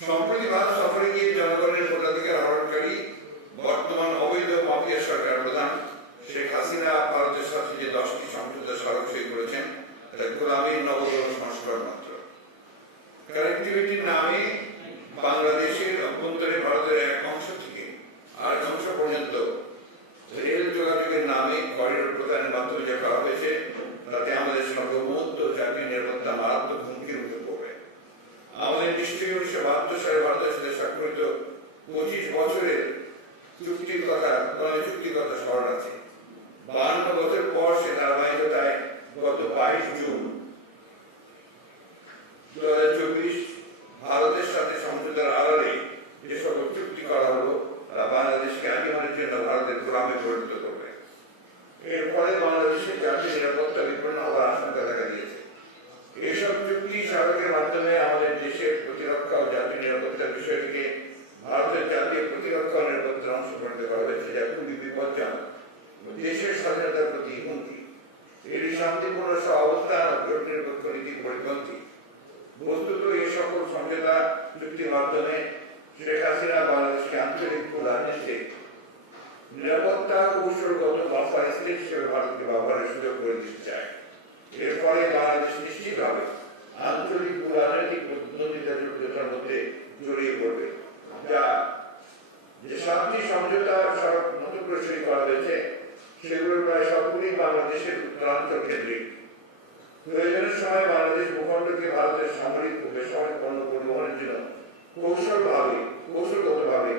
সম্প্রতি ভারত সফরে গিয়ে জনগণের ভোটাধিকার হরণকারী বর্তমান অবৈধ মাফিয়া সরকার প্রধান শেখ হাসিনা ভারতের সাথে যে দশটি সমঝোতা স্মারক সই করেছেন তা গোলামীর নবতর সংস্করণ মাত্র কানেক্টিভিটির নামে বাংলাদেশের অভ্যন্তরে ভারতের এক অংশ থেকে আরেক অংশ পর্যন্ত রেল যোগাযোগের নামে করিডোর প্রদানের মাধ্যমে যা করা হয়েছে তাতে আমাদের সর্বমুক্ত জাতীয় নিরাপত্তা মারাত্মক হুমকির মুখে পড়বে আমাদের নিশ্চয়ই উনিশশো বাহাত্তর সালে ভারতের সাথে স্বাক্ষরিত পঁচিশ বছরের চুক্তির কথা নয় চুক্তির কথা স্মরণ আছে বাহান্ন বছর পর সে ধারাবাহিকতায় গত বাইশ জুন দু হাজার চব্বিশ ভারতের সাথে সমঝোতার আড়ালে যে সকল চুক্তি করা হলো তা বাংলাদেশকে আজীবনের জন্য ভারতের গোলামে পরিণত করবে এর ফলে বাংলাদেশের জাতীয় নিরাপত্তা বিপন্ন হওয়ার আশঙ্কা দেখা দিয়েছে এসব চুক্তি স্মারকের মাধ্যমে আমাদের দেশের প্রতিরক্ষা ও জাতীয় নিরাপত্তার বিষয়টিকে ভারতের জাতীয় প্রতিরক্ষা ও নিরাপত্তার অংশ পরিণত করা হয়েছে যা খুবই বিপজ্জনক দেশের স্বাধীনতার প্রতি হুমকি এটি শান্তিপূর্ণ সহ অবস্থান ও জোট নিরপেক্ষ নীতির পরিপন্থী বস্তুত এই সকল সমঝোতা চুক্তির মাধ্যমে শেখ হাসিনা বাংলাদেশকে আঞ্চলিক প্রধানমন্ত্রী নিরাপত্তা কৌশলগত বাফার স্টেট হিসেবে ভারতকে ব্যবহারের সুযোগ করে দিতে চায়। এর ফলে বাংলাদেশ নিশ্চিতভাবে আঞ্চলিক ও প্রতিদ্বন্দ্বিতা জড়িয়ে পড়বে। যা সাতটি সমঝোতা সড়ক নতুন করে করা সেগুলোর প্রায় সবগুলি বাংলাদেশের উত্তরাঞ্চল কেন্দ্রিক। প্রয়োজনের সময় বাংলাদেশ ভূখণ্ডকে ভারতের সামরিক ও বেসামরিক পণ্য পরিবহনের জন্য কৌশলভাবে কৌশলগতভাবে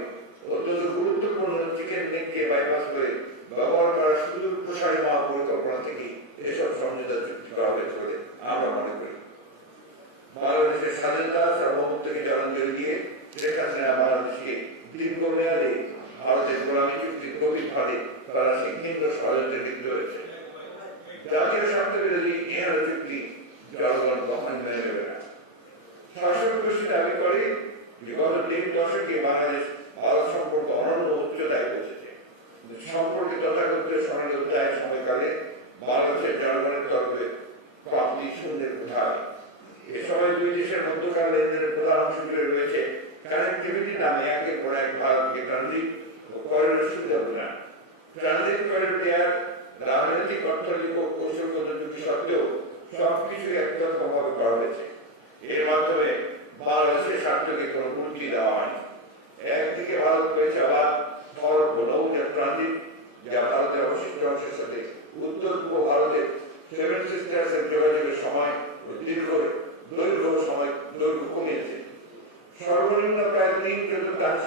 অত্যন্ত গুরুত্বপূর্ণ চিকেন নেককে বাইপাস করে ব্যবহার করার সুদূর প্রসারী মহা পরিকল্পনা থেকে এসব সমঝোতা চুক্তি করা হয়েছে বলে আমরা মনে করি বাংলাদেশের স্বাধীনতা সার্বভৌমত্বকে জলাঞ্জলি দিয়ে শেখ হাসিনা বাংলাদেশকে দীর্ঘমেয়াদে ভারতের গোলামী চুক্তি গভীর ফাঁদে তারা সিদ্ধান্ত ষড়যন্ত্রে লিপ্ত হয়েছে জাতীয় স্বার্থ বিরোধী ইহার চুক্তি জনগণ কখন মেনে নেবে না শাসক গোষ্ঠী দাবি করে যে গত তিন দশকে বাংলাদেশ ভারত সম্পর্ক অনন্য উচ্চতায় পৌঁছেছে সম্পর্কে তথাকথিত সোনালী অধ্যায়ের সময়কালে বাংলাদেশের জনগণের তরফে প্রাপ্তি শূন্যের কোথায় এ সময় দুই দেশের মধ্যকার লেনদেনের প্রধান অংশ জুড়ে রয়েছে কানেক্টিভিটি নামে একের পর এক ভারতকে ট্রানজিট ও করিডোর সুবিধা প্রদান ট্রানজিট করিডোর দেওয়ার রাজনৈতিক অর্থনৈতিক ও কৌশলগত ঝুঁকি সত্ত্বেও সবকিছু একতরফাভাবে করা হয়েছে এর মাধ্যমে বাংলাদেশের স্বার্থকে কোনো গুরুত্ব দেওয়া হয়নি একদিকে ভারত পেয়েছে আবার থর নৌজা ট্রানজিট যা ভারতের অবশিষ্ট অংশের সাথে উত্তর পূর্ব ভারতের সেভেন সিস্টার্সের যোগাযোগের সময় ও দীর্ঘ দৈর্ঘ্য সময় দৈর্ঘ্য কমিয়েছে সর্বনিম্ন প্রায় তিন চতুর্থাংশ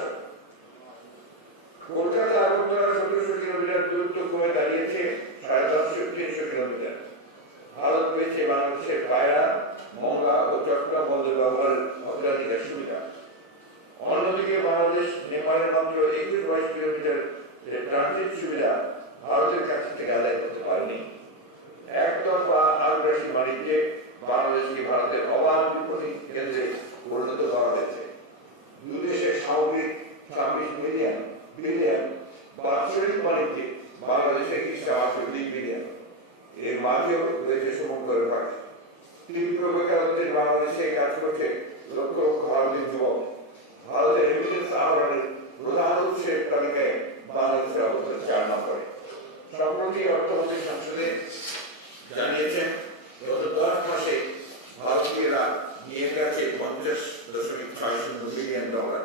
কলকাতা আগরতলা সতেরোশো কিলোমিটার দূরত্ব কমে দাঁড়িয়েছে সাড়ে দশশো তিনশো কিলোমিটার ভারত পেয়েছে বাংলাদেশের পায়রা মংলা ও চট্টগ্রাম বন্দর ব্যবহারের অগ্রাধিকার সুবিধা অন্যদিকে বাংলাদেশ নেপালের মাত্র একুশ বাইশ কিলোমিটার যে ট্রানজিট সুবিধা ভারতের কাছ থেকে আদায় করতে পারেনি একতরফা আগ্রাসী বাণিজ্যে বাংলাদেশকে ভারতের অবাধ বিপণী কেন্দ্রে পরিণত করা হয়েছে দুই দেশের সামগ্রিক ছাব্বিশ মিলিয়ন, বিলিয়ন বাৎসরিক বাণিজ্যে বাংলাদেশে একশো আটচল্লিশ বিলিয়ন এর মাঝেও রয়েছে সমগ্রের পাখি তীব্র বেকারত্বের বাংলাদেশে কাজ করছে লক্ষ লক্ষ ভারতীয় যুবক। ভারতের এভিডেন্স আহরণের প্রধান উৎসের তালিকায় বাংলাদেশের অবস্থান চার নম্বরে সম্প্রতি অর্থমন্ত্রী সংসদে জানিয়েছেন, গত দশ মাসে ভারতীয়রা নিয়ে গেছে পঞ্চাশ দশমিক ছয় শূন্য বিলিয়ন ডলার।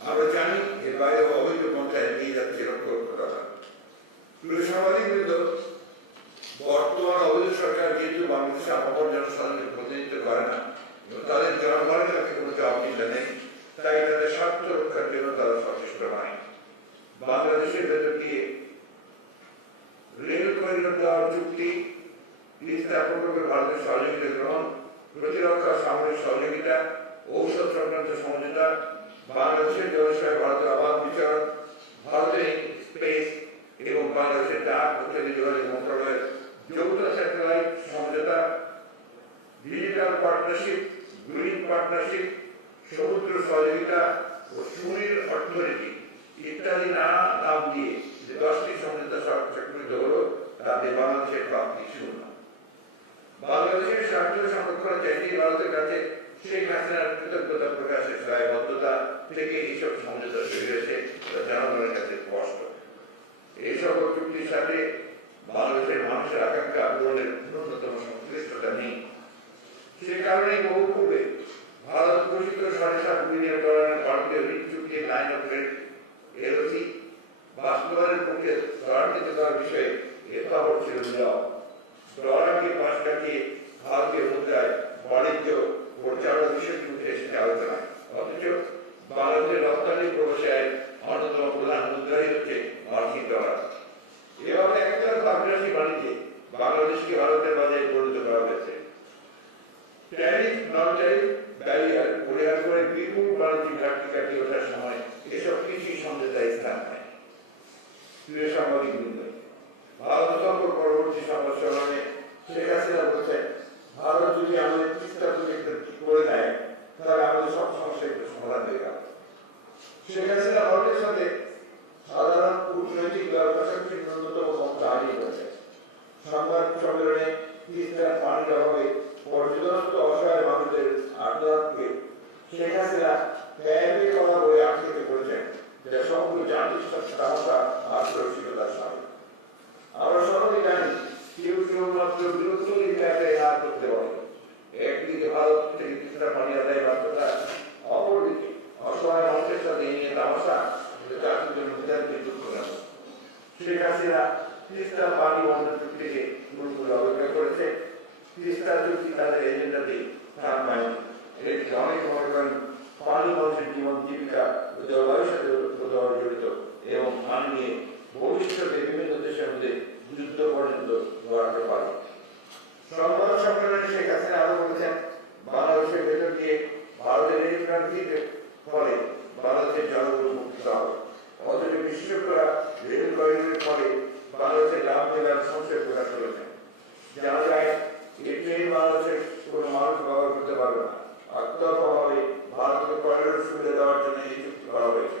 আমরা জানি এর বাইরে অবৈধ পন্থায় নিয়ে যাচ্ছে টাকা প্রিয় সাংবাদিক বৃন্দ, বর্তমান অবৈধ সরকার যেহেতু বাংলাদেশে আপামর জনসাধারণের প্রতিনিধিত্ব করে না তাদের জনগণের কাছে কোনো জবাবদিহিতা নেই, তাই তাদের স্বার্থ রক্ষার জন্য তারা সচেষ্ট নয়। বাংলাদেশের ভেতর দিয়ে রেল করিডোর দেওয়ার চুক্তি তিস্তা প্রকল্পে ভারতের সহযোগিতা গ্রহণ, প্রতিরক্ষা সামরিক সহযোগিতা, ঔষধ সংক্রান্ত সমঝোতা বাংলাদেশের জলাশয়ে ভারতের আবাদ বিচারক, ভারতের স্পেস এবং বাংলাদেশের ডাক ও টেলিযোগাযোগ মন্ত্রণালয়ের যৌথ স্যাটেলাইট সমঝোতা ডিজিটাল পার্টনারশিপ গ্রিন পার্টনারশিপ সমুদ্র সহযোগিতা ও সুনীল অর্থনীতি ইত্যাদি নানা নাম দিয়ে যে দশটি সমঝোতা স্বাক্ষরিত হলো তাতে বাংলাদেশের প্রাপ্তি শূন্য বাংলাদেশের স্বার্থ সংরক্ষণের চাইতে ভারতের কাছে শেখ হাসিনার কৃতজ্ঞতা প্রকাশের দায়বদ্ধতা থেকে এইসব সমঝোতা তৈরি জনগণের কাছে স্পষ্ট। এই সকল চুক্তির সাথে বাংলাদেশের মানুষের আকাঙ্ক্ষা পূরণের ন্যূনতম সংশ্লিষ্টতা নেই। সে কারণেই বহু পূর্বে ভারত ঘোষিত সাড়ে সাত মিলিয়ন ডলারের ভারতীয় ঋণ চুক্তির লাইন অফ ক্রেডিট এলওসি বাস্তবায়নের পক্ষে ত্বরান্বিত করার বিষয়ে এফাবর ছিল ডলারকে পাশ কাটিয়ে ভারতীয় মুদ্রায় বাণিজ্য পরিচালনা বিষয়টি উঠে এসেছে অথচ বাংলাদেশের রপ্তানি প্রবেশায় অন্যতম প্রধান মুদ্রাই হচ্ছে মার্কিন ডলার। এভাবে একতরফা আগ্রাসী বাণিজ্যে বাংলাদেশকে ভারতের বাজারে পরিণত করা হয়েছে। ট্যারিফ নন ট্যারিফ ব্যারিয়ার, পরিহার করে বিপুল বাণিজ্যিক ঘাটতি কাটিয়ে ওঠার সময় এসব কিছুই সমঝোতায় স্থান নেয় প্রিয় সাংবাদিক বৃন্দ ভারত সফর পরবর্তী সংবাদ সম্মেলনে শেখ হাসিনা বলছেন, ভারত যদি আমাদের তিস্তা করে দেয়, তাহলে আমাদের সব সমস্যা একটু সমাধান হয়ে গেল। শেখ হাসিনা সাথে সাধারণ কূটনৈতিক ব্যবসা শক্তির ন্যূনতম ক্ষমতা হারিয়ে গেছে সংবাদ সম্মেলনে অভাবে পর্যটনস্থ অসহায় মানুষদের আর্তনাদকে শেখ হাসিনা ব্যাংকে কথা বলে আটকে করেছেন যা সমগ্র জাতির সমস্যা আত্মরসিকতার সাথে আমরা সকলেই জানি কেউ কেউ মাত্র বিরক্তই ব্যাপারে না করতে পারে একদিকে ভারত থেকে তিস্তা পানি আদায় ব্যর্থতা অপরদিকে অসহায় মানুষের সাথে এই নিয়ে তামাশা এটা জাতির জন্য বিধানকে দুঃখ নেব শেখ হাসিনা তিস্তা পানি বন্ধ চুক্তিকে পুরোপুরি অপেক্ষা করেছে তিস্তা চুক্তি তাদের এজেন্ডাতে স্থান পায়নি এটি অনেক মনে করেন পানি মানুষের জীবন জীবিকা ও জলবায়ুর সাথে ওতপ্রোতভাবে জড়িত এবং পানি নিয়ে ভবিষ্যতে বিভিন্ন দেশের মধ্যে যুদ্ধ পর্যন্ত বাড়তে পারে সংবাদ সম্মেলনে শেখ হাসিনা আরও বলেছেন বাংলাদেশের ভেতর দিয়ে ভারতের রেল ট্রানজিটের ফলে বাংলাদেশের জনগণ মুক্ত হবে অথচ বিশেষজ্ঞরা রেল করিডোরের ফলে বাংলাদেশের গ্রাম জেলার সংশয় প্রকাশ করেছেন জানা যায়, এই ট্রেন কোনো মানুষ ব্যবহার করতে পারবে না। আত্মভাবে ভারতকে করিডোর সুবিধা দেওয়ার জন্য এই চুক্তি করা হয়েছে।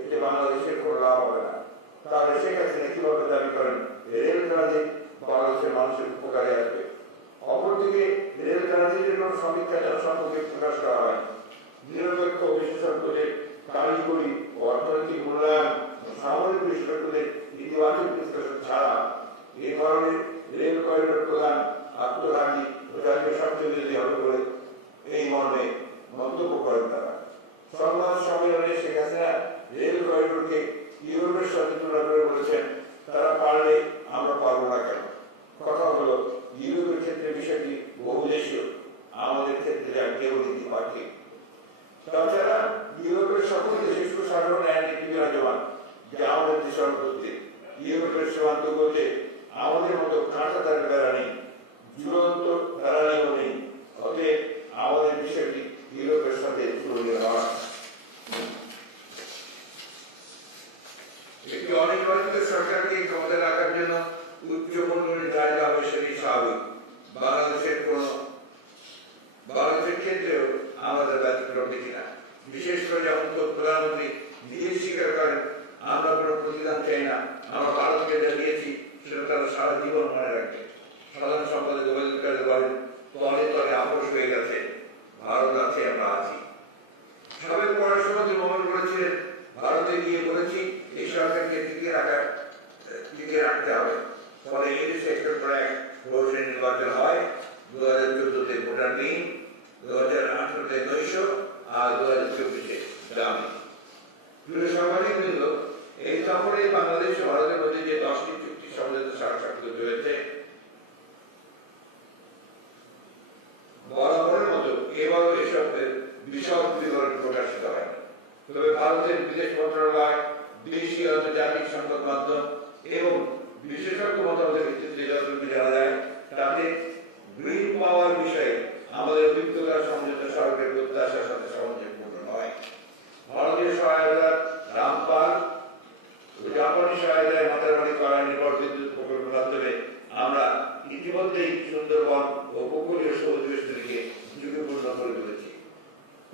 এতে বাংলাদেশের কোনো লাভ হবে না। তাহলে শেখ হাসিনা কীভাবে দাবি করেন? রেল ট্রানজিট বাংলাদেশের মানুষের উপকারে আসবে। অপরদিকে, রেল ট্রানজিটের কোনো সমীক্ষা জনসম্পর্কে প্রকাশ করা হয় নিরপেক্ষ বিশেষজ্ঞদের কারিগরি অর্থনৈতিক মূল্যায়ন সামরিক বিশেষজ্ঞদের ইতিবাচক বিশ্লেষণ ছাড়া এই ধরনের রেল করিডোর প্রদান আত্মঘাতী জাতীয় স্বার্থ বিরোধী হবে বলে এই মর্মে মন্তব্য করেন তারা। সংবাদ সম্মেলনে শেখ হাসিনা রেল করিডোরকে ইউরোপের সাথে তুলনা করে বলেছেন, তারা পারলে আমরা পারব না কেন? কথা হলো, ইউরোপের ক্ষেত্রে বিষয়টি বহুদেশীয়। আমাদের ক্ষেত্রে যা কেবলই পাঠিয়ে তাছাড়া ইউরোপের সকল দেশে সুসাধারণ আইন নীতি বিরাজমান, যা আমাদের দেশে অনুপস্থিত ইউরোপের সীমান্ত বলতে আমাদের মতো কাঁটাতার বেড়া নেই, ঝুলন্ত বেড়ানিও নেই। অতএব আমাদের বিষয়টি ইউরোপের সাথে তুলনীয় হওয়া একটি অনির্বাচিত সরকারকে ক্ষমতা রাখার জন্য উচ্চ মূল্যের দায় দেওয়া সেটি স্বাভাবিক। বাংলাদেশের কোন বাংলাদেশের বিশেষ করে যখন প্রধানমন্ত্রী নিজে স্বীকার করেন আমরা কোনো প্রতিদান চাই না আমরা ভারতকে দেখিয়েছি সেটা তারা সারা জীবন মনে রাখবে। সাধারণ সম্পাদক যোগাযোগ কাদের বলেন, তলে তলে আপোষ হয়ে গেছে, ভারত আছে, আমরা আছি। সাবেক যে মোহাম্মদ করেছিলেন, ভারতে গিয়ে বলেছি, এই সরকারকে টিকিয়ে রাখার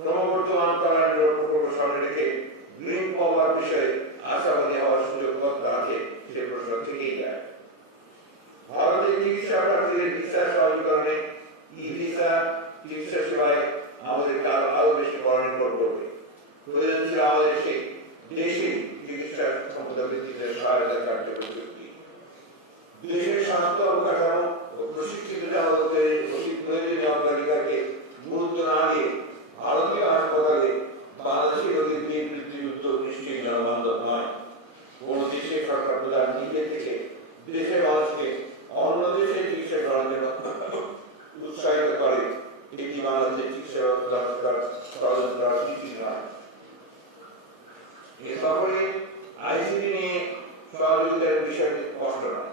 ক্রমবর্ধমান তলানির প্রকল্প সামনে রেখে গ্রিন পাওয়ার বিষয়ে আশাবাদী হওয়ার সুযোগ কত আছে সে প্রশ্ন থেকেই যায়। ভারতের চিকিৎসা প্রার্থীদের ভিসা সহজীকরণে ই ভিসা চিকিৎসা সেবায় আমাদের কাল আরও বেশি বর্ণনির্ভর করবে। প্রয়োজন ছিল আমাদের সে দেশে চিকিৎসা সম্পদা ভিত্তিতে সহায়তা কার্যক্রম দেশের স্বাস্থ্য অবকাঠামো ও প্রশিক্ষিত জনগণকে নয়।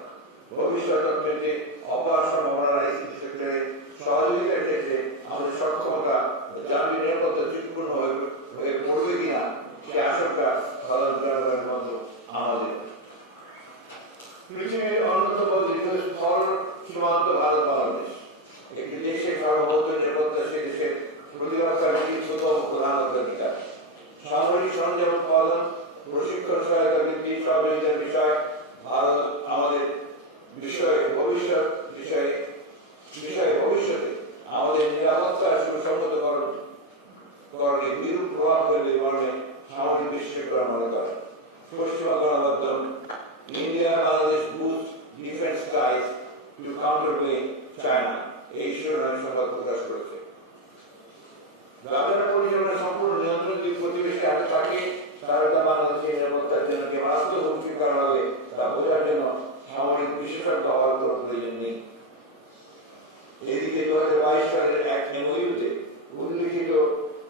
ভবিষ্যৎ অর্থনীতি অপার সম্ভাবনা আইসিটি সেক্টরে সহযোগিতার ক্ষেত্রে আমাদের সক্ষমতা ও জাতীয় নিরাপত্তা ঝুঁকিপূর্ণ হয়ে হয়ে পড়বে কিনা সে আশঙ্কা ভারত জনগণের মতো আমাদের পৃথিবীর অন্যতম দীর্ঘ স্থল সীমান্ত ভারত বাংলাদেশ একটি দেশের সার্বভৌম নিরাপত্তা সে দেশের প্রতিরক্ষার দীর্ঘতম প্রধান অগ্রাধিকার সামরিক সরঞ্জাম উৎপাদন প্রশিক্ষণ সহায়তা বৃদ্ধি সহযোগিতার বিষয় ভারত আমাদের বিষয়ে ভবিষ্যৎ বিষয়ে বিষয়ে ভবিষ্যতে আমাদের নিরাপত্তা সুসংহতকরণ করণে বিরূপ প্রভাব ফেলবে মর্মে সামরিক বিশেষজ্ঞরা মনে করেন পশ্চিমা গণমাধ্যম India Bangladesh boost defence ties to counterplay China এই শিরোনামে সংবাদ প্রকাশ করেছে ব্যবসা পরিচালনা সম্পূর্ণ নিয়ন্ত্রণ যদি প্রতিবেশী হাতে থাকে তাহলে তা বাংলাদেশের নিরাপত্তার জন্য যে বাস্তব হুমকি করা হবে তা বোঝার জন্য সামরিক বিশেষজ্ঞ হওয়ার কোনো প্রয়োজন নেই এদিকে দু হাজার বাইশ সালের এক এমওইউতে উল্লিখিত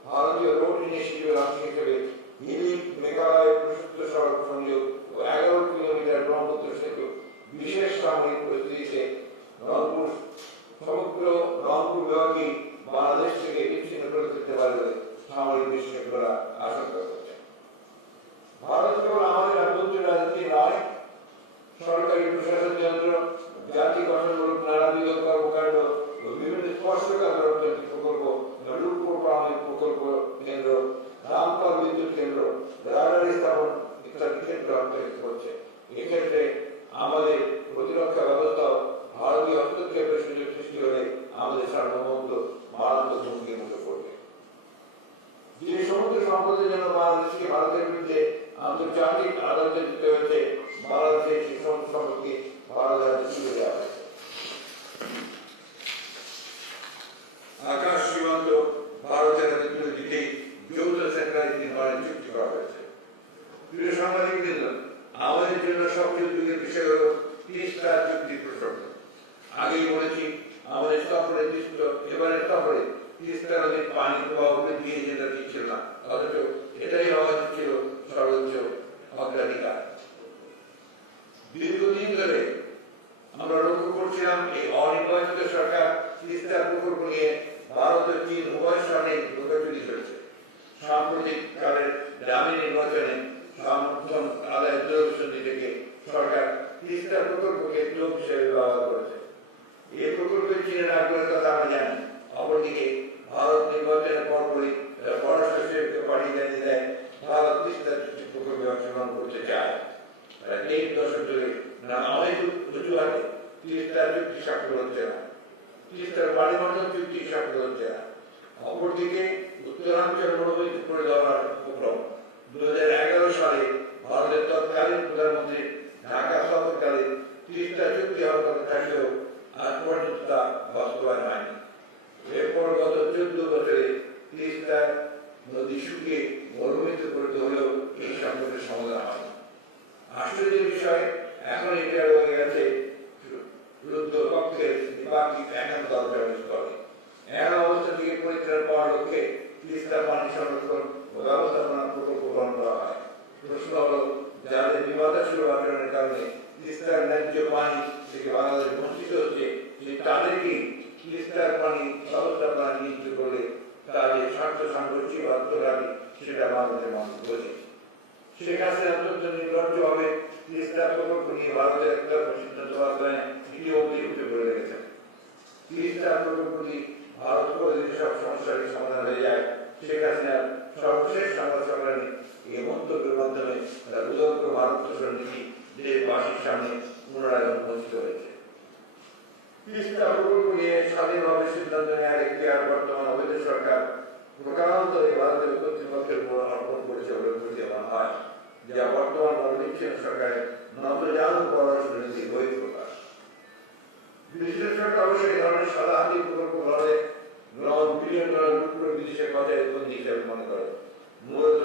ভারতীয় রোড ইনিশিয়েটিভের অংশ হিসেবে হিলি মেঘালয় প্রশস্ত সড়ক সংযোগ ও এগারো কিলোমিটার ব্রহ্মপুত্র সেতু বিশেষ সামরিক পরিস্থিতিতে রংপুর সমগ্র রংপুর বিভাগকে বাংলাদেশ থেকে বিচ্ছিন্ন করে দিতে পারে বলে সামরিক বিশেষজ্ঞরা আশঙ্কা করছেন ভারত কেবল আমাদের আভ্যন্তরীণ রাজনীতি নয় সরকারি প্রশাসন যন্ত্র জাতি গঠনমূলক নানাবিধ কর্মকাণ্ড ও বিভিন্ন স্পর্শকাতর অর্থনৈতিক প্রকল্প রূপপুর প্রাথমিক প্রকল্প কেন্দ্র রামপাল বিদ্যুৎ কেন্দ্র রাডার স্থাপন ইত্যাদি ক্ষেত্রে অন্তর্ভুক্ত হচ্ছে এক্ষেত্রে আমাদের প্রতিরক্ষা ব্যবস্থা ভারতীয় হস্তক্ষেপের সুযোগ সৃষ্টি হলে আমাদের সার্বভৌমত্ব মারাত্মক হুমকির মুখে পড়বে। যে সমুদ্র সম্পদের জন্য বাংলাদেশকে ভারতের বিরুদ্ধে আন্তর্জাতিক আদালতে দিতে হয়েছে বাংলাদেশের সেই সমস্ত সম্পদকে ভারত আকাশ সীমান্ত ভারতের হাতে তুলে দিতেই যৌথ সেক্টর নির্মাণের চুক্তি করা হয়েছে। প্রিয় সাংবাদিক আমাদের জন্য সবচেয়ে উদ্যোগের বিষয় হল তিস্তা চুক্তি প্রসঙ্গ। আগেই বলেছি আমাদের সফরে তিস্তা এবারে সফরে তিস্তা নদীর পানি প্রবাহ বৃদ্ধি এজেন্ডা দিচ্ছিল না। অথচ এটাই হওয়া ছিল সর্বোচ্চ অগ্রাধিকার। দীর্ঘদিন ধরে আমরা লক্ষ্য করছিলাম এই অনির্বাচিত সরকার তিস্তা প্রকল্প নিয়ে ভারত ও চীন উভয় স্থানে লুকাচুরি চলছে সাম্প্রতিক কালের গ্রামীণ নির্বাচনে সমর্থন আদায় দূরদর্শনী থেকে সরকার তিস্তা প্রকল্পকে লোক হিসেবে ব্যবহার করেছে এই প্রকল্পে চীনের আগ্রহের কথা আমরা জানি অপরদিকে ভারত নির্বাচনের পরপরই তারা পররাষ্ট্র সচিবকে পাঠিয়ে জানিয়ে দেয় ভারত তিস্তা চুক্তি প্রকল্পে অংশগ্রহণ করতে চায় প্রায় দেড় দশক ধরে নানাবিধ অজুহাতে তিস্তার চুক্তি স্বাক্ষর হচ্ছে না তিস্তার বাড়িবন্ধন চুক্তি স্বাক্ষর হচ্ছে না অপরদিকে উত্তরাঞ্চল মরুভূমি করে দেওয়ার উপক্রম দু হাজার এগারো সালে ভারতের তৎকালীন প্রধানমন্ত্রী ঢাকা সফরকালে তিস্তা চুক্তি হওয়ার কথা থাকলেও আজ পর্যন্ত তা বাস্তবায়ন হয়নি এরপর গত চোদ্দ বছরে তিস্তা নদী শুকিয়ে মরুভূমিতে পরিণত হলেও এই সংকটের সমাধান হয়নি আশ্চর্যের বিষয় এখন এটা হয়ে গেছে রুদ্ধ পক্ষের দ্বিপাক্ষিক দরকার স্তরে এর অবস্থা থেকে পরিত্রাণ পাওয়ার লক্ষ্যে তিস্তা পানি সংরক্ষণ ব্যবস্থাপনা প্রকল্প গ্রহণ করা হয়। প্রশ্ন হলো যাদের বিবাদাসীয় আচরণের কারণে তিস্তার ন্যায্য পানি থেকে বাংলাদেশ বঞ্চিত হচ্ছে যে তাদেরকে তিস্তার পানি ব্যবস্থাপনা নিশ্চিত করলে তাদের স্বার্থ সাংঘর্ষিক আত্মঘাতী সেটা বাংলাদেশের মানুষ বোঝে। শেখ হাসিনা অত্যন্ত নির্লজ্জভাবে তিস্তা প্রকল্প নিয়ে ভারতের একটা সিদ্ধান্ত বাস্তবায়নে ইতিমধ্যে উঠে পড়ে লেগেছেন তিস্তা প্রকল্পটি ভারত করে যদি সব সমাধান হয়ে যায় সর্বশেষ সংবাদ সম্মেলনে এই মন্তব্যের মাধ্যমে ভারত নীতি দেশবাসীর সামনে পুনরায় হয়েছে। নিয়ে একটি আর বর্তমান ভারতের কর্তৃপক্ষের হয়। যা বর্তমান সরকারের নতজানু পররাষ্ট্র নীতির বহিঃপ্রকাশ বিশ্লেষণটা অবশ্যই এই ধরনের সাদা হাতি প্রকল্প ধরে গ্রাউন্ড বিলিয়ন ডলার পুরো বিদেশের বাজারে বন্দি হিসাবে মনে করে। মূলত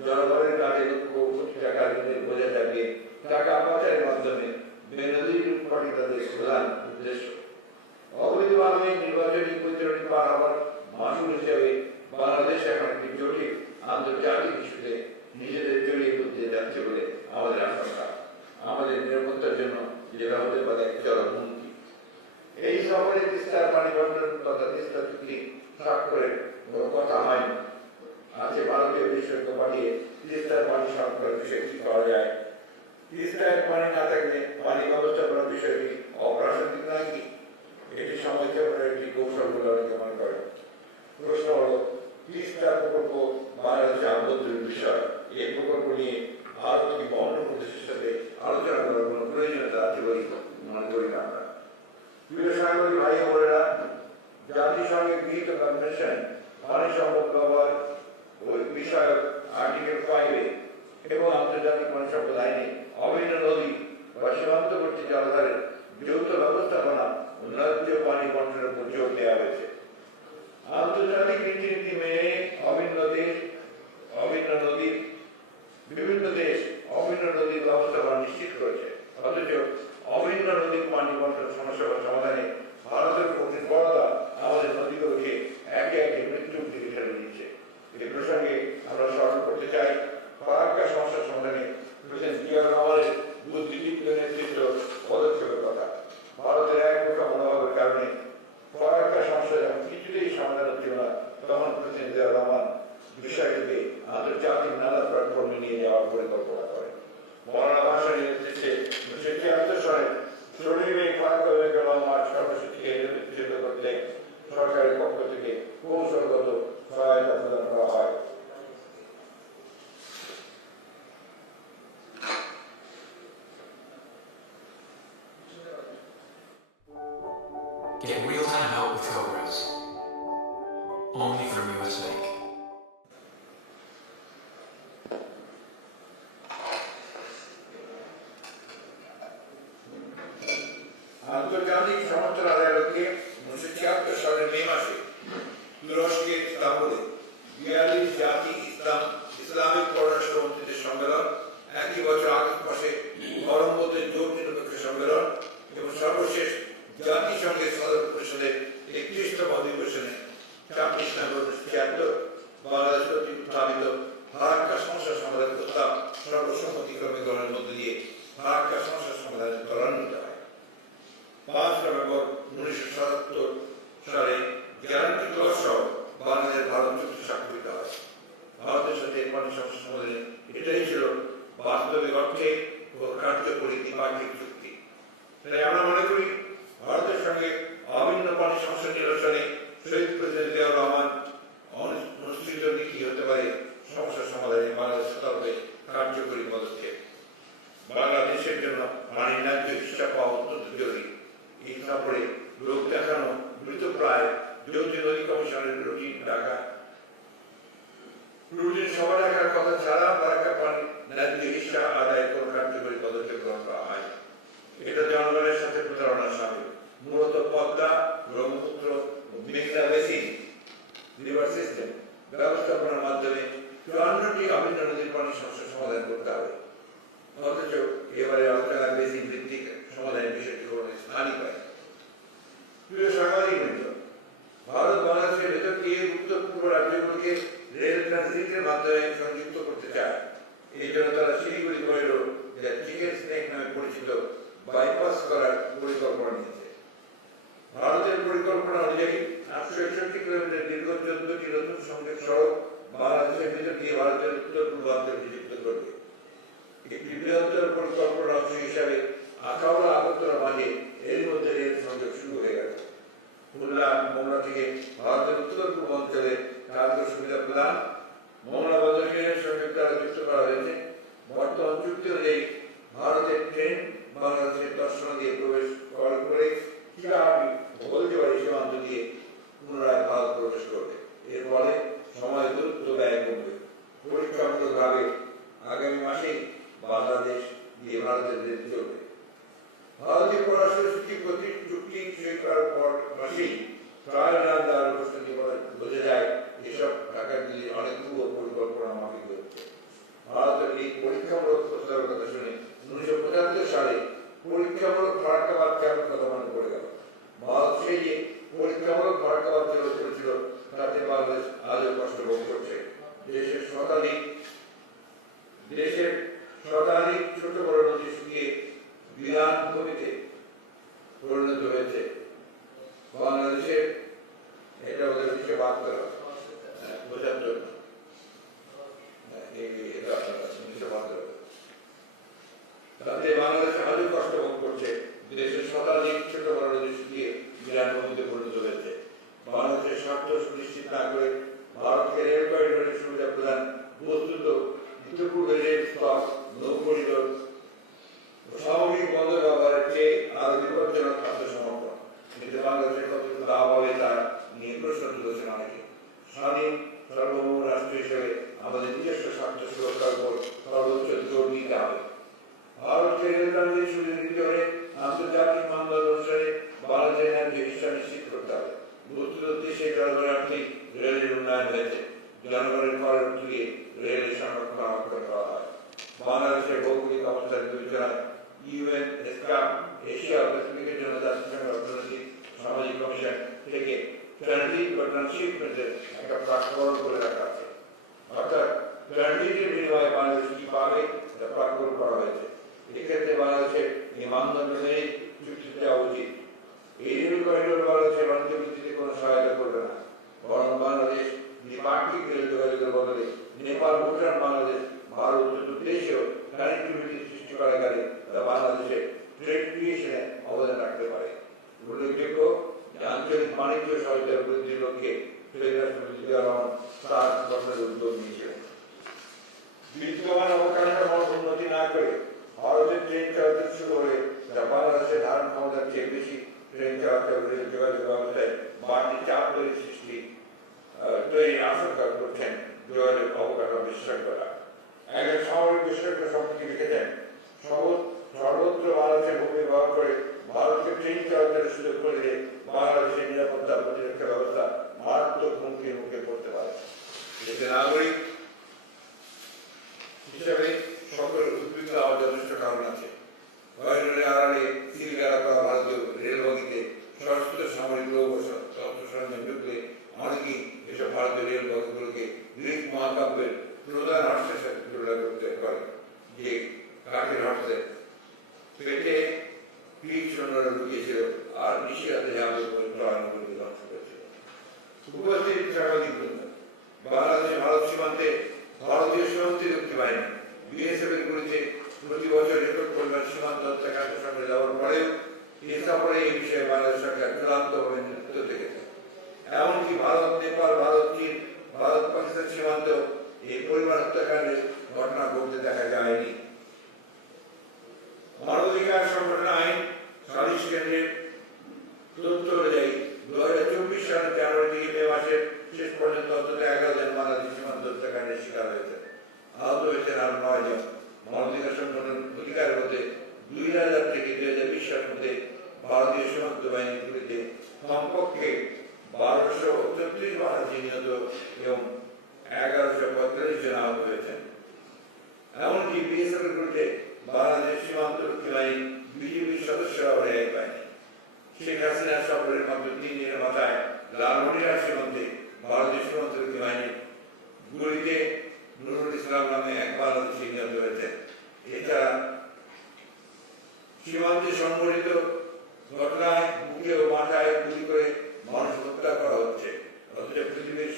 জনগণের কাছে কোটি টাকা বোঝা থাকে টাকা পাচারের মাধ্যমে বেনজির উৎপাদন তাদের প্রধান উদ্দেশ্য। অবৈধভাবে নির্বাচনী প্রচারণী পার হওয়ার মাসুল হিসেবে বাংলাদেশ এখন একটি জটিল আন্তর্জাতিক ইস্যুতে নিজেদের জড়িয়ে করতে যাচ্ছে বলে আমাদের আশঙ্কা। আমাদের নিরাপত্তার জন্য যেটা হতে পারে চরম এই সফরে তিস্তার পানি বন্টন তথা তিস্তা চুক্তি স্বাক্ষরের কথা হয় আছে ভারতীয় বিশেষজ্ঞ পাঠিয়ে তিস্তার পানি স্বাক্ষরের বিষয়ে কি করা যায়? তিস্তায় পানি না থাকলে পানি ব্যবস্থাপনা বিষয়টি অপ্রাসঙ্গিক নাকি এটি সময় ক্ষেপণের একটি ভাই বোনেরা জাতিসংঘের গৃহীত কনভেনশন পানি সম্পদ ব্যবহার বিষয়ক আর্টিকেল ফাইভে এবং আন্তর্জাতিক পানি সম্পদ আইনে অভিন্ন নদী বা সীমান্তবর্তী জলাধারের যৌথ ব্যবস্থাপনা উন্নয়ন পানি বন্টনের উপর জোর দেওয়া হয়েছে। আন্তর্জাতিক রীতিনীতি মেনে অভিন্ন দেশ, অভিন্ন নদীর, বিভিন্ন দেশ অভিন্ন নদীর ব্যবস্থাপনা নিশ্চিত করেছে। অথচ অভিন্ন নদীর পানি বন্টন সমস্যা সমাধানে ভারতের প্রতিবদ্ধতা আমাদের নদীগুলোকে একে একে মৃত্যুর দিকে ঠেলে দিচ্ছে এই প্রসঙ্গে আমরা স্মরণ করতে চাই ফারাক্কা সমস্যার সমাধানে হয়। এটা জনগণের সাথে প্রতারণার সামিল মূলত পদ্মা, ব্রহ্মপুত্র, মেঘনা বেসিন ব্যবস্থাপনার মাধ্যমে চুয়ান্নটি অভিন্ন নদীর পানি সমস্যা সমাধান করতে হবে। অথচ এবারে আলোচনা বেশি ভিত্তিক সমাধানের বিষয়টি কোনো স্থানই পায় ভারত বাংলাদেশের ভেতর দিয়ে উত্তর রাজ্যগুলোকে রেল ট্রানজিটের মাধ্যমে সংযুক্ত করতে চায়? এই জন্য তারা শিলিগুড়ি করিডোর যা চিকেন স্নেক নামে পরিচিত বাইপাস করার পরিকল্পনা নিয়েছে। ভারতের পরিকল্পনা অনুযায়ী আটশো একষট্টি কিলোমিটার দীর্ঘ চোদ্দটি নতুন সংযোগ সড়ক বাংলাদেশের ভিতর দিয়ে ভারতের উত্তর পূর্বাঞ্চলকে যুক্ত করবে একটি বৃহত্তর পরিকল্পনা অংশ হিসাবে আখাউড়া আগরতলা মাঝে এর মধ্যে রেল সংযোগ শুরু হয়ে গেল। খুলনা, মোংলা থেকে ভারতের উত্তর পূর্ব অঞ্চলে কার্গো সুবিধা প্রদান, মোংলা বন্দরের সঙ্গে তারা যুক্ত করা হয়েছে। বর্তমান চুক্তি অনুযায়ী ভারতের ট্রেন বাংলাদেশের দর্শন দিয়ে প্রবেশ করার করে চিরাহাটি হলদিবাড়ি সীমান্ত দিয়ে পুনরায় ভারত প্রবেশ করবে। এর ফলে সময় দূরত্ব ব্যয় কমবে। পরীক্ষামূলকভাবে আগামী মাসে বাংলাদেশ দিয়ে ভারতের রেল চলবে। ভারতীয় পররাষ্ট্র সচিব প্রতি চুক্তি সই পর মাসেই ট্রায়াল রান দেওয়ার বলা- বোঝা যায় এসব ঢাকা দিল্লির অনেক পূর্ব পরিকল্পনা মাফিক হচ্ছে। ভারতের এই পরীক্ষামূলক প্রস্তাবের কথা শুনে উনিশশো পঁচাত্তর সালে পরীক্ষামূলক ফারাক্কাবাদ ক্যাম্পের কথা মনে পড়ে গেল ভারত সেই যে পরীক্ষামূলক ফারাক্কাবাদ চালু করেছিল তাতে বাংলাদেশ আজও কষ্ট ভোগ করছে দেশের শতাধিক দেশের শতাধিক ছোট বড় নদী শুকিয়ে বিরান ভূমিতে পরিণত হয়েছে বাংলাদেশের এটা ওদের দিকে বাদ করা হবে। হ্যাঁ, বোঝার জন্য হ্যাঁ, এই- এটা আপনার কাছে নিচে বাদ করা হবে। তাতে বাংলাদেশ ট্রান্সশিপমেন্টের একটা প্ল্যাটফর্ম করে রাখা আছে অর্থাৎ ট্রানজিটের বিনিময়ে বাংলাদেশ কি পাবে, এটা প্ল্যাটফর্ম করা হয়েছে। এক্ষেত্রে বাংলাদেশের মেনে চুক্তিতে যাওয়া উচিত। এই রেল করিডোর বাংলাদেশের বাণিজ্য ভিত্তিতে কোনো সহায়তা করবে না। বরং বাংলাদেশ দ্বিপাক্ষিক রেল যোগাযোগের বদলে নেপাল, ভুটান, বাংলাদেশ, ভারত দেশেও কানেক্টিভিটি সৃষ্টি করা গেলে তা বাংলাদেশের ট্রেড ক্রিয়েশনে অবদান রাখতে পারে উল্লেখযোগ্য যে আঞ্চলিক বাণিজ্য সহায়তার বৃদ্ধির লক্ষ্যে ট্রেড রাষ্ট্রপতি জিয়া রহমান তার গঠনের উদ্যোগ নিয়েছিলেন বিদ্যমান অবকাঠামো উন্নতি না করে ভারতের ট্রেন চলাচল শুরু হলে যা বাংলাদেশের ধারণ ক্ষমতার চেয়ে বেশি ট্রেন চলাচল রেল যোগাযোগ ব্যবস্থায় বাড়তি চাপ তৈরি সৃষ্টি আহ, তৈরির আশঙ্কা করছেন যোগাযোগ অবকাঠামো বিশেষজ্ঞরা একজন সামরিক বিশেষজ্ঞ সম্পর্কে লিখেছেন সর্ব- সর্বত্র বাংলাদেশের ভূমি ব্যবহার করে ভারতকে ট্রেন চলাচলের সুযোগ করে দিলে বাংলাদেশের নিরাপত্তা প্রতিরক্ষা ব্যবস্থা মারাত্মক হুমকির মুখে পড়তে পারে দেশের নাগরিক হিসেবে সকল উদ্বিগ্ন হওয়ার যথেষ্ট কারণ আছে করিডোরের আড়ালে সিলগালা করা ভারতীয় রেলবগিতে সশস্ত্র সামরিক লোক ও তথ্য সরঞ্জাম ঢুকলে অনেকেই এসব ভারতীয় রেলবগিগুলোকে গ্রিক মহাকাব্যের প্রধান হর্ষের সাথে তুলনা করতে পারে যে কাঠের হর্ষে পেটে গ্রিক সৈন্যরা লুকিয়েছিল আর নিশিরাতে জাহাজের উপরে চড়ানোগুলি ধ্বংস করেছিল উপস্থিত সাংবাদিক বৃন্দ বাংলাদেশ ভারত সীমান্তে ভারতীয় সীমান্ত রক্ষী বাহিনী বিএসএফ এর গুলিতে প্রতি বছর রেকর্ড পরিমাণ সীমান্ত হত্যাকাণ্ড সামনে যাওয়ার পরেও এ সফরে এই বিষয়ে বাংলাদেশ সরকার চূড়ান্তভাবে নেতৃত্ব দেখেছে এমনকি ভারত নেপাল ভারত চীন ভারত পাকিস্তান সীমান্ত এই পরিমাণ হত্যাকাণ্ডের ঘটনা ঘটতে দেখা যায়নি মানবাধিকার সংগঠন আইন সালিশ কেন্দ্রের তথ্য অনুযায়ী দু হাজার চব্বিশ সালের জানুয়ারি থেকে মে মাসের শেষ পর্যন্ত অন্তত এগারো জন বাংলাদেশ সীমান্ত হত্যাকাণ্ডের শিকার হয়েছে আহত হয়েছেন আরও নয় জন মানবাধিকার সংগঠন অধিকারের মধ্যে দুই হাজার থেকে দুই হাজার বিশ সালের মধ্যে ভারতীয় সীমান্ত বাহিনীর গুলিতে কমপক্ষে বারোশো চব্বিশ বাংলাদেশি নিহত এবং এগারোশো পঁয়তাল্লিশ জন আহত হয়েছেন। এমনকি বিএসএফ গুলিতে বাংলাদেশ সীমান্ত রক্ষী বাহিনী বিজেপির সদস্যরাও রেহাই পায়নি। শেখ হাসিনা সফরের মাত্র তিন দিনের মাথায় লালমনিরহাট সীমান্তে ভারতীয় সীমান্ত রক্ষী বাহিনীর গুলিতে নুরুল ইসলাম নামে এক বাংলাদেশি নিহত হয়েছেন। এছাড়া সীমান্তে সংঘটিত ঘটনায় বুকে মানুষ হত্যা করা হচ্ছে। অথচ পৃথিবীর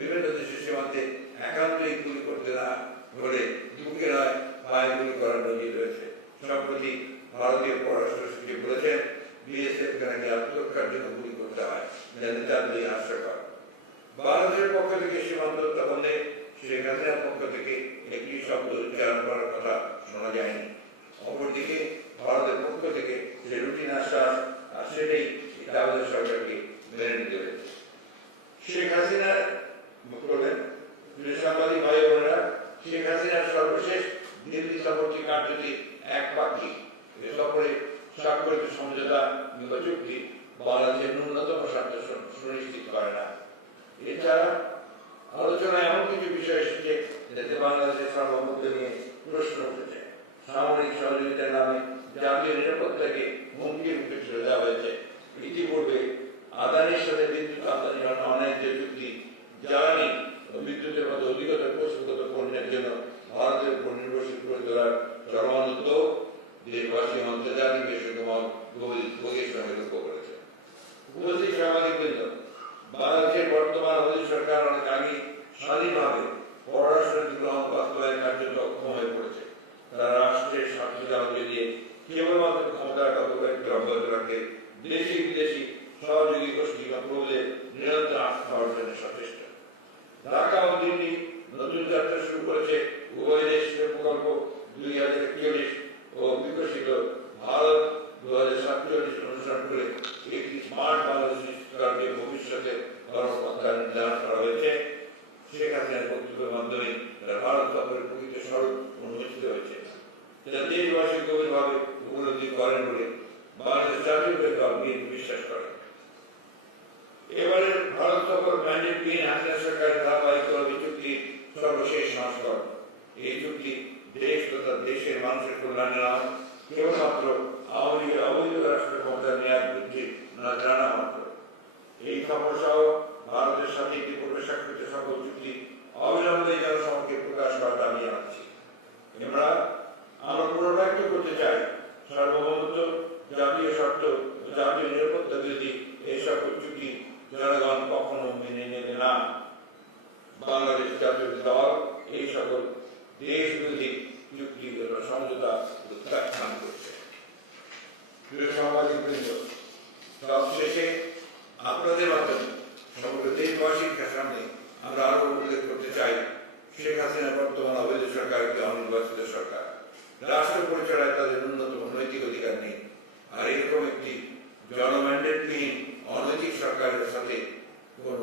বিভিন্ন দেশের সীমান্তে একান্তই গুলি করতে না ধরে বুকে নয় পায়ে গুলি করার নজির রয়েছে। সম্প্রতি ভারতীয় পররাষ্ট্র বলেছেন, বিএসএফ নাকি আত্মরক্ষার জন্য গুলি করতে হয়। যাতে চাঁদলি হাস্যকর বাংলাদেশের পক্ষ থেকে সীমান্ত বন্ধে পক্ষ থেকে একটি শব্দ উচ্চারণ করার কথা শোনা যায়নি। অপরদিকে ভারতের থেকে যে রুটিন আশ্বাস সেটাই আমাদের সরকারকে মেনে নিতে হয়েছে শেখ হাসিনা বললেন সাংবাদিক ভাই বোনেরা, শেখ হাসিনার সর্বশেষ দিল্লি সফরটি কার্যটি এক পাখি এ সফরে স্বাক্ষরিত সমঝোতা কিংবা চুক্তি বাংলাদেশের ন্যূনতম স্বার্থ সুনিশ্চিত করে না। এছাড়া আলোচনায় এমন কিছু বিষয় এসেছে যাতে বাংলাদেশের সার্বভৌমত্ব নিয়ে প্রশ্ন উঠেছে। সামরিক সহযোগিতার নামে জাতীয় নিরাপত্তাকে হুমকির মুখে ঠেলে দেওয়া হয়েছে। ইতিপূর্বে আদানির সাথে বিদ্যুৎ আমদানি হওয়া অন্যায্য চুক্তি, জ্বালানি বিদ্যুতের মতো অধিকতর কৌশলগত পণ্যের জন্য ভারতের উপর নির্ভরশীল করে তোলার চলমান উদ্যোগ দেশবাসী আন্তর্জাতিক বেসরকার গভীর সঙ্গে লক্ষ্য করেছে। উপস্থিত সাংবাদিকবৃন্দ বাংলাদেশের বর্তমান মোদী সরকার অনেক আগে স্বাধীনভাবে পররাষ্ট্র নীতি গ্রহণ বাস্তবায়ন কার্যত অক্ষম হয়ে পড়েছে তারা রাষ্ট্রের স্বার্থ জানতে দিয়ে কেবলমাত্র ক্ষমতার অপব্যক্তি অব্যাহত রাখে দেশি বিদেশি সহযোগী গোষ্ঠী বা প্রবলে নিরন্তর আস্থা অর্জনের সচেষ্ট ঢাকা ও দিল্লি নতুন যাত্রা শুরু করেছে উভয় দেশের প্রকল্প দুই হাজার একচল্লিশ ও বিকশিত ভারত দু হাজার সাতচল্লিশ অনুসরণ করে একটি স্মার্ট বাংলাদেশ সরকারকে ভবিষ্যতে কর্মপন্থা নির্ধারণ করা হয়েছে শেখ হাসিনার বক্তব্যের মাধ্যমে তারা ভারত সফরের প্রকৃত স্বরূপ উন্মোচিত হয়েছে যা দেশবাসী গভীরভাবে উপলব্ধি করেন বলে বাংলাদেশ জাতীয় দল বিএনপি বিশ্বাস করে এবারে ভারত সফর ম্যান্ডেট বিন হাসিনা সরকারের ধারাবাহিক কর্মী চুক্তির সর্বশেষ সংস্করণ এই চুক্তি দেশ তথা দেশের মানুষের কল্যাণে নয় কেবলমাত্র আওয়ামী লীগের অবৈধ রাষ্ট্র ক্ষমতা নেওয়ার বৃদ্ধি না জানা মাত্র এই খবর সহ ভারতের সাথে ইতিপূর্বে স্বাক্ষরিত সকল চুক্তি অবিলম্বে জনসমক্ষে প্রকাশ করার দাবি জানাচ্ছি আমরা আমরা পুনর্ব্যক্ত করতে চাই সার্বভৌমত্ব জাতীয় শর্ত জাতীয় নিরাপত্তা বিরোধী এই সকল চুক্তি কখনো মেনে না বাংলাদেশ এই সকল চুক্তি সমঝোতা প্রত্যাখ্যান করছে। প্রিয় সাংবাদিক বৃন্দ, সবশেষে আপনাদের মাধ্যমে সমগ্র দেশবাসীর সামনে আমরা আরও উল্লেখ করতে চাই, শেখ হাসিনা বর্তমান অবৈধ সরকার অনির্বাচিত সরকার। রাষ্ট্র পরিচালনায় তাদের ন্যূনতম নৈতিক অধিকার নেই, আর এরকম একটি জনম্যান্ডেটবিহীন অনৈতিক সরকারের সাথে কোন